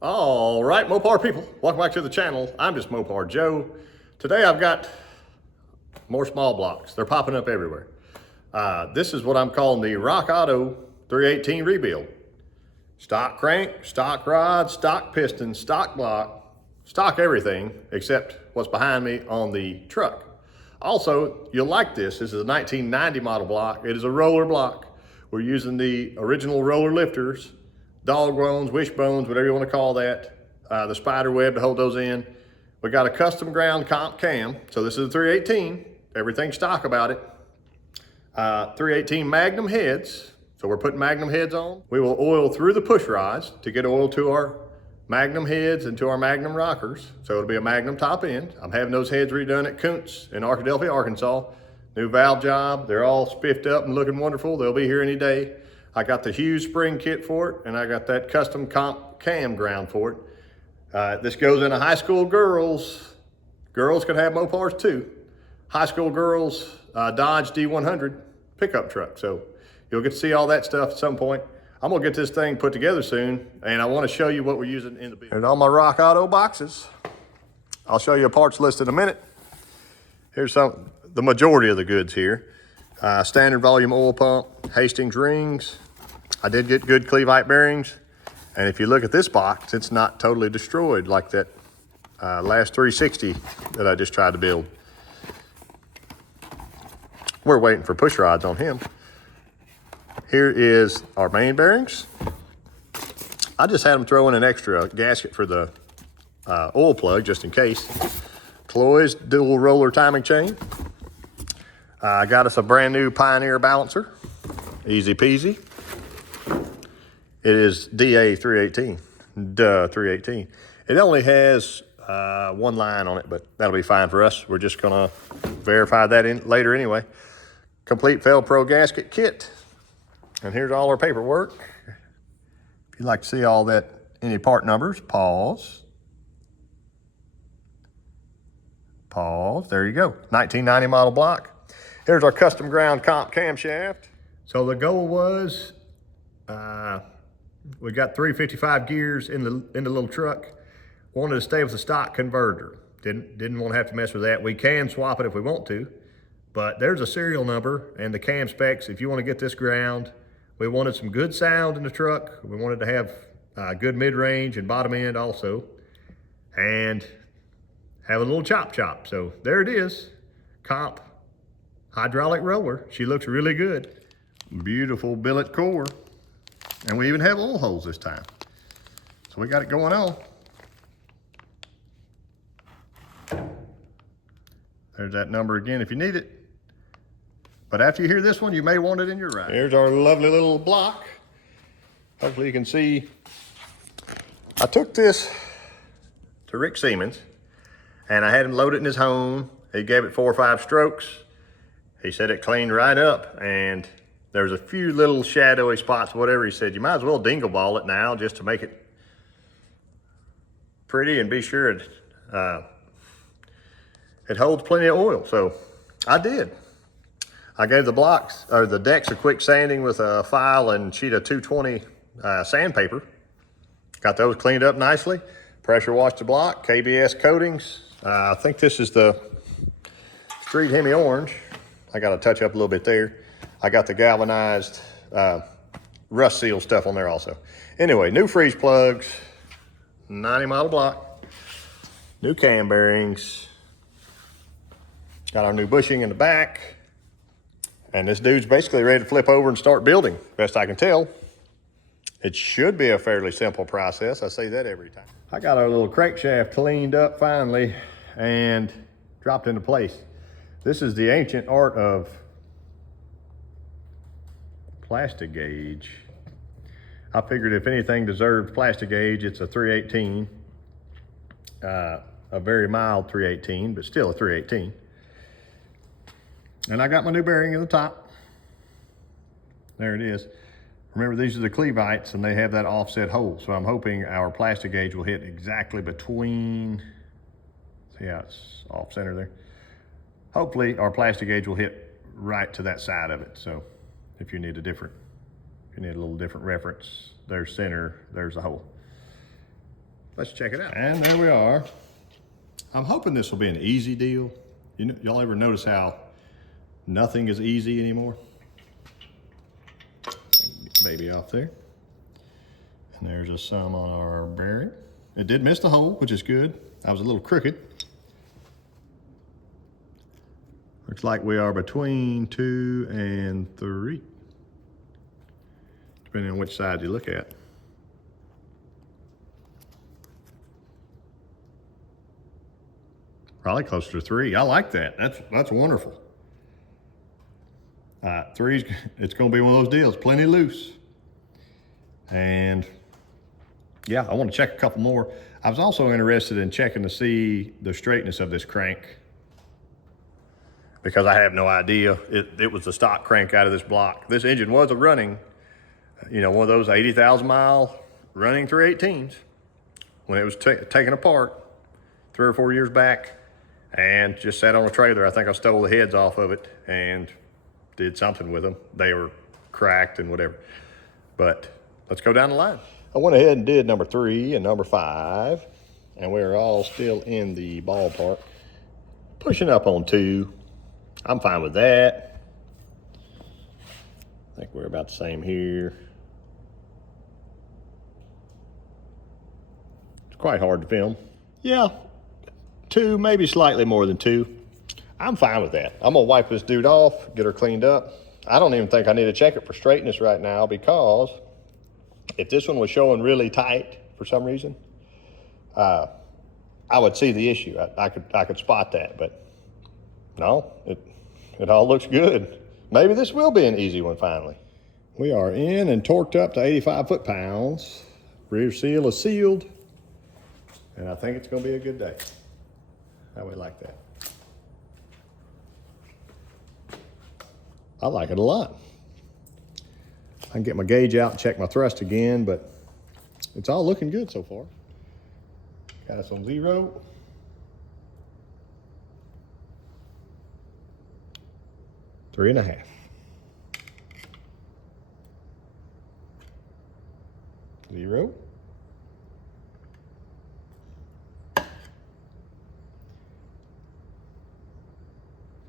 All right, Mopar people, welcome back to the channel. I'm just Mopar Joe. Today I've got more small blocks. They're popping up everywhere. This is what I'm calling the Rock Auto 318 rebuild. Stock crank, stock rod, stock piston, stock block, stock everything except what's behind me on the truck. Also, you'll like this. This is a 1990 model block. It is a roller block. We're using the original roller lifters, dog bones, wishbones, whatever you want to call that, the spider web to hold those in. We got a custom ground comp cam. So this is a 318, everything stock about it. 318 magnum heads. So we're putting magnum heads on. We will oil through the push rods to get oil to our magnum heads and to our magnum rockers. So it'll be a magnum top end. I'm having those heads redone at Kuntz in Arkadelphia, Arkansas. New valve job. They're all spiffed up and looking wonderful. They'll be here any day. I got the huge spring kit for it, and I got that custom comp cam ground for it. This goes into high school girls. Girls can have Mopars too. High school girls, Dodge D100 pickup truck. So you'll get to see all that stuff at some point. I'm gonna get this thing put together soon, and I wanna show you what we're using in the build. And all my Rock Auto boxes. I'll show you a parts list in a minute. Here's the majority of the goods here. Standard volume oil pump, Hastings rings. I did get good Clevite bearings. And if you look at this box, it's not totally destroyed like that last 360 that I just tried to build. We're waiting for push rods on him. Here is our main bearings. I just had them throw in an extra gasket for the oil plug just in case. Cloy's dual roller timing chain. I got us a brand new Pioneer balancer, easy peasy. It is DA 318, 318. It only has one line on it, but that'll be fine for us. We're just gonna verify that in later anyway. Complete Fel-Pro gasket kit. And here's all our paperwork. If you'd like to see all that, any part numbers, pause. Pause, there you go. 1990 model block. Here's our custom ground comp camshaft. So the goal was, we got 355 gears in the little truck. Wanted to stay with the stock converter. Didn't want to have to mess with that. We can swap it if we want to, but there's a serial number and the cam specs. If you want to get this ground, we wanted some good sound in the truck. We wanted to have good mid-range and bottom end also, and have a little chop. So there it is, comp hydraulic roller. She looks really good. Beautiful billet core. And we even have oil holes this time. So we got it going on. There's that number again if you need it. But after you hear this one, you may want it in your ride. Here's our lovely little block. Hopefully you can see. I took this to Rick Siemens and I had him load it in his home. He gave it 4 or 5 strokes. He said it cleaned right up, and there's a few little shadowy spots, whatever. He said, you might as well dingle ball it now just to make it pretty and be sure it holds plenty of oil. So I did. I gave the blocks, or the decks, a quick sanding with a file and sheet of 220 sandpaper. Got those cleaned up nicely. Pressure washed the block, KBS coatings. I think this is the Street Hemi Orange. I got to touch up a little bit there. I got the galvanized rust seal stuff on there also. Anyway, new freeze plugs, 90 model block, new cam bearings, got our new bushing in the back, and this dude's basically ready to flip over and start building, best I can tell. It should be a fairly simple process. I say that every time. I got our little crankshaft cleaned up finally and dropped into place. This is the ancient art of plastic gauge. I figured if anything deserved plastic gauge, it's a 318. A very mild 318, but still a 318. And I got my new bearing in the top. There it is. Remember, these are the Clevites and they have that offset hole. So I'm hoping our plastic gauge will hit exactly between, see how it's off center there? Hopefully our plastic gauge will hit right to that side of it. So if you need a little different reference, there's center, there's a hole. let's check it out. And there we are. I'm hoping this will be an easy deal. You know, y'all ever notice how nothing is easy anymore? Get the baby off there. And there's just some on our bearing. It did miss the hole, which is good. I was a little crooked. Looks like we are between 2 and 3, depending on which side you look at. Probably closer to 3. I like that. That's wonderful. 3's, it's gonna be one of those deals, plenty loose. And yeah, I want to check a couple more. I was also interested in checking to see the straightness of this crank, because I have no idea. It was the stock crank out of this block. This engine was a running, you know, one of those 80,000 mile running 318s when it was taken apart 3 or 4 years back and just sat on a trailer. I think I stole the heads off of it and did something with them. They were cracked and whatever. But let's go down the line. I went ahead and did number 3 and number 5, and we're all still in the ballpark. Pushing up on 2. I'm fine with that. I think we're about the same here. It's quite hard to film. Yeah, 2, maybe slightly more than 2. I'm fine with that. I'm gonna wipe this dude off, get her cleaned up. I don't even think I need to check it for straightness right now, because if this one was showing really tight for some reason, I would see the issue. I could spot that, but no, it all looks good. Maybe this will be an easy one finally. We are in and torqued up to 85 foot-pounds. Rear seal is sealed, and I think it's gonna be a good day. How we like that? I like it a lot. I can get my gauge out and check my thrust again, but it's all looking good so far. Got us on 0. Three and a half. 0.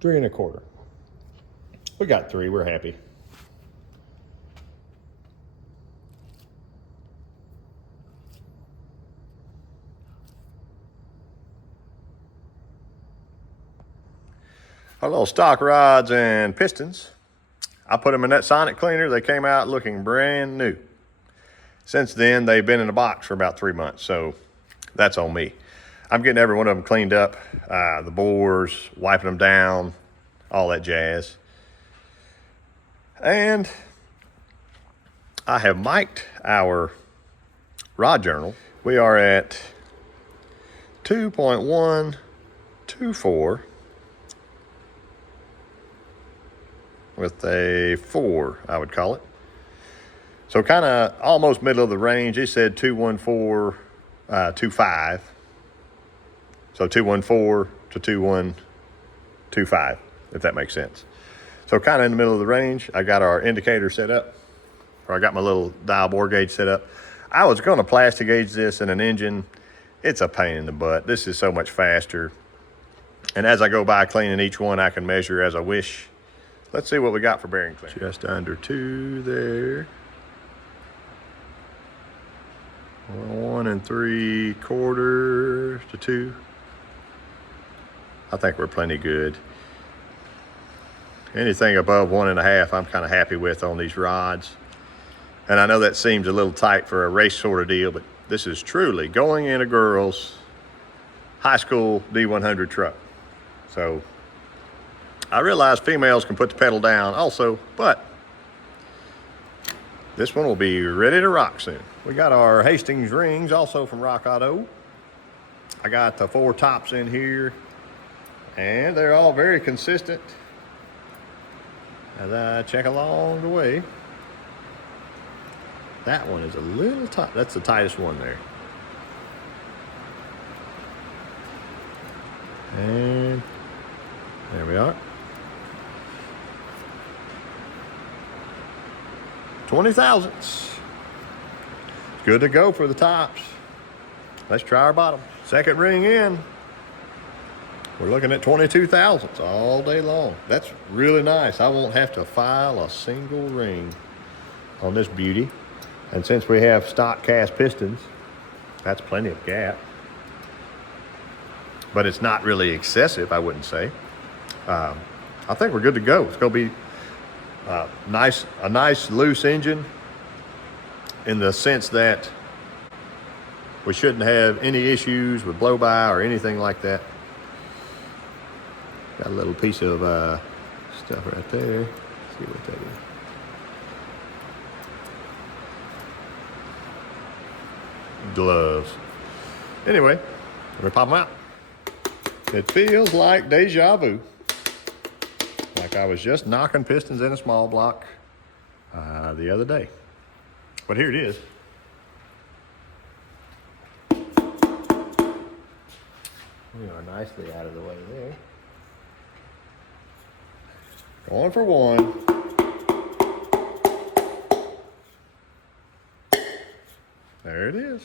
Three and a quarter. We got 3, we're happy. Our little stock rods and pistons, I put them in that sonic cleaner. They came out looking brand new. Since then, they've been in a box for about 3 months, so that's on me. I'm getting every one of them cleaned up, the bores, wiping them down, all that jazz. And I have mic'd our rod journal. We are at 2.124 with a 4, I would call it. So kind of almost middle of the range. It said 214.25. So 214 to 2125, if that makes sense. So kind of in the middle of the range. I got our indicator set up, or I got my little dial bore gauge set up. I was going to plastic gauge this in an engine. It's a pain in the butt. This is so much faster. And as I go by cleaning each one, I can measure as I wish. Let's see what we got for bearing clearance. Just under 2 there. 1 3/4 to 2. I think we're plenty good. Anything above 1.5, I'm kind of happy with on these rods. And I know that seems a little tight for a race sort of deal, but this is truly going in a girl's high school D100 truck. So I realize females can put the pedal down also, but this one will be ready to rock soon. We got our Hastings rings also from Rock Auto. I got the 4 tops in here, and they're all very consistent as I check along the way. That one is a little tight. That's the tightest one there. And there we are. 20 thousandths. Good to go for the tops. Let's try our bottom. Second ring in. We're looking at 22 thousandths all day long. That's really nice. I won't have to file a single ring on this beauty. And since we have stock cast pistons, that's plenty of gap. But it's not really excessive, I wouldn't say. I think we're good to go. It's gonna be a nice loose engine in the sense that we shouldn't have any issues with blow by or anything like that. Got a little piece of stuff right there. Let's see what that is. Gloves. Anyway, let me pop them out. It feels like deja vu. Like I was just knocking pistons in a small block the other day. But here it is. We are nicely out of the way there. Going for one. There it is.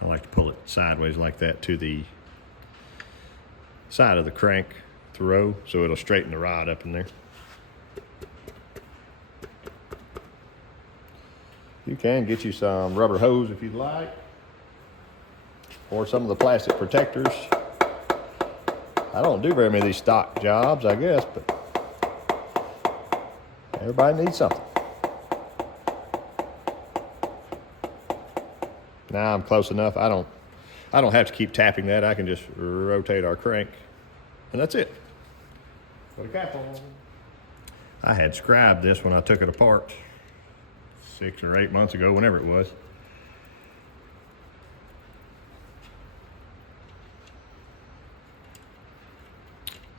I like to pull it sideways like that to the side of the crank throw so it'll straighten the rod up in there. You can get you some rubber hose if you'd like, or some of the plastic protectors. I don't do very many of these stock jobs, I guess, but everybody needs something. Now I'm close enough. I don't have to keep tapping that. I can just rotate our crank, and that's it. Put a cap on. I had scribed this when I took it apart 6 or 8 months ago, whenever it was.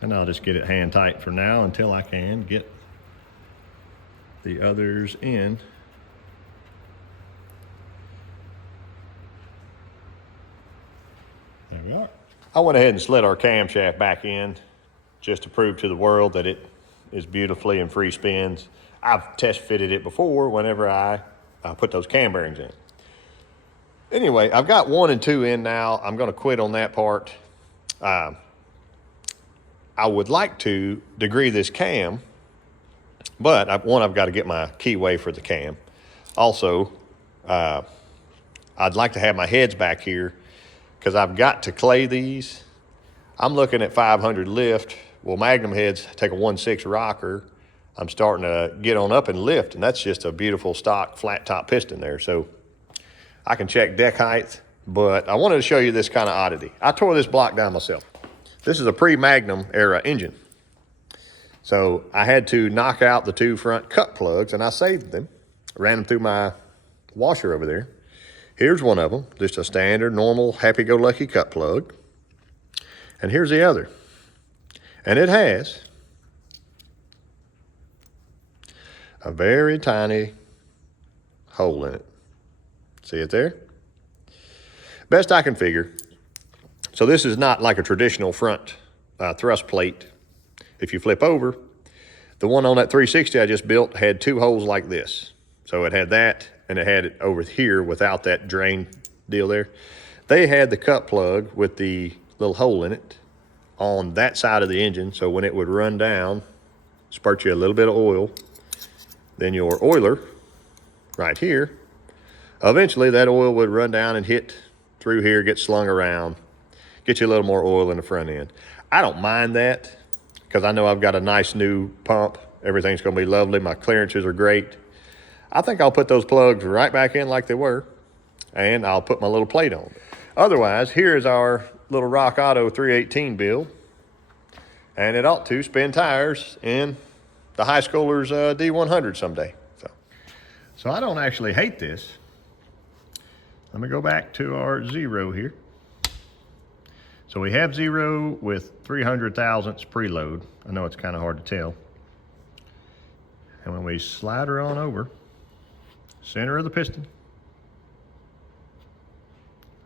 And I'll just get it hand tight for now until I can get the others in. There we are. I went ahead and slid our camshaft back in just to prove to the world that it is beautifully in free spins. I've test fitted it before whenever I put those cam bearings in. Anyway, I've got 1 and 2 in now. I'm gonna quit on that part. I would like to degree this cam, but I've got to get my keyway for the cam. Also, I'd like to have my heads back here because I've got to clay these. I'm looking at 500 lift. Well, Magnum heads take a 1/6 rocker. I'm starting to get on up and lift, and that's just a beautiful stock flat top piston there. So I can check deck height, but I wanted to show you this kind of oddity. I tore this block down myself. This is a pre-Magnum era engine. So I had to knock out the 2 front cut plugs, and I saved them. Ran them through my washer over there. Here's one of them, just a standard, normal, happy-go-lucky cut plug. And here's the other. And it has a very tiny hole in it. See it there? Best I can figure. So this is not like a traditional front thrust plate. If you flip over, the one on that 360 I just built had 2 holes like this. So it had that, and it had it over here without that drain deal there. They had the cut plug with the little hole in it on that side of the engine, so when it would run down, spurt you a little bit of oil, then your oiler right here, eventually that oil would run down and hit through here, get slung around, get you a little more oil in the front end. I don't mind that because I know I've got a nice new pump. Everything's gonna be lovely. My clearances are great. I think I'll put those plugs right back in like they were, and I'll put my little plate on. Otherwise, here is our little Rock Auto 318 build, and it ought to spin tires in the high schooler's D100 someday. So I don't actually hate this. Let me go back to our 0 here. So we have 0 with 300 thousandths preload. I know it's kind of hard to tell. And when we slide her on over, center of the piston,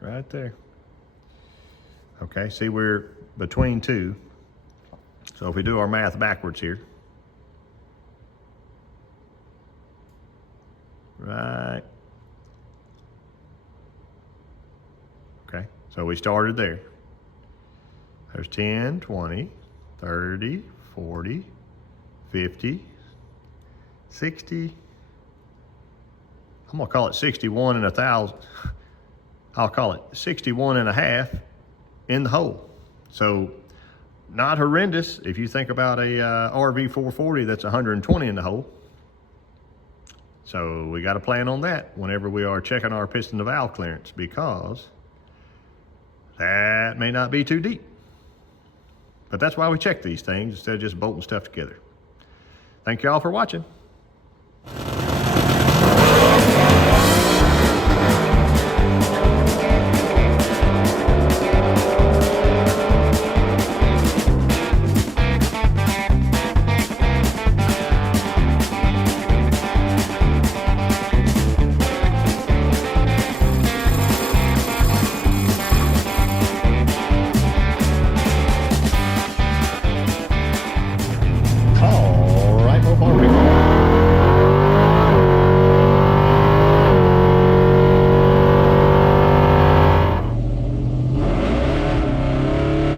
right there. Okay, see we're between 2. So if we do our math backwards here, right. Okay, so we started there. There's 10, 20, 30, 40, 50, 60. I'm gonna call it 61 and 1,000. I'll call it 61 and a half in the hole. So not horrendous if you think about a RV 440 that's 120 in the hole. So we got to plan on that whenever we are checking our piston to valve clearance, because that may not be too deep. But that's why we check these things instead of just bolting stuff together. Thank you all for watching.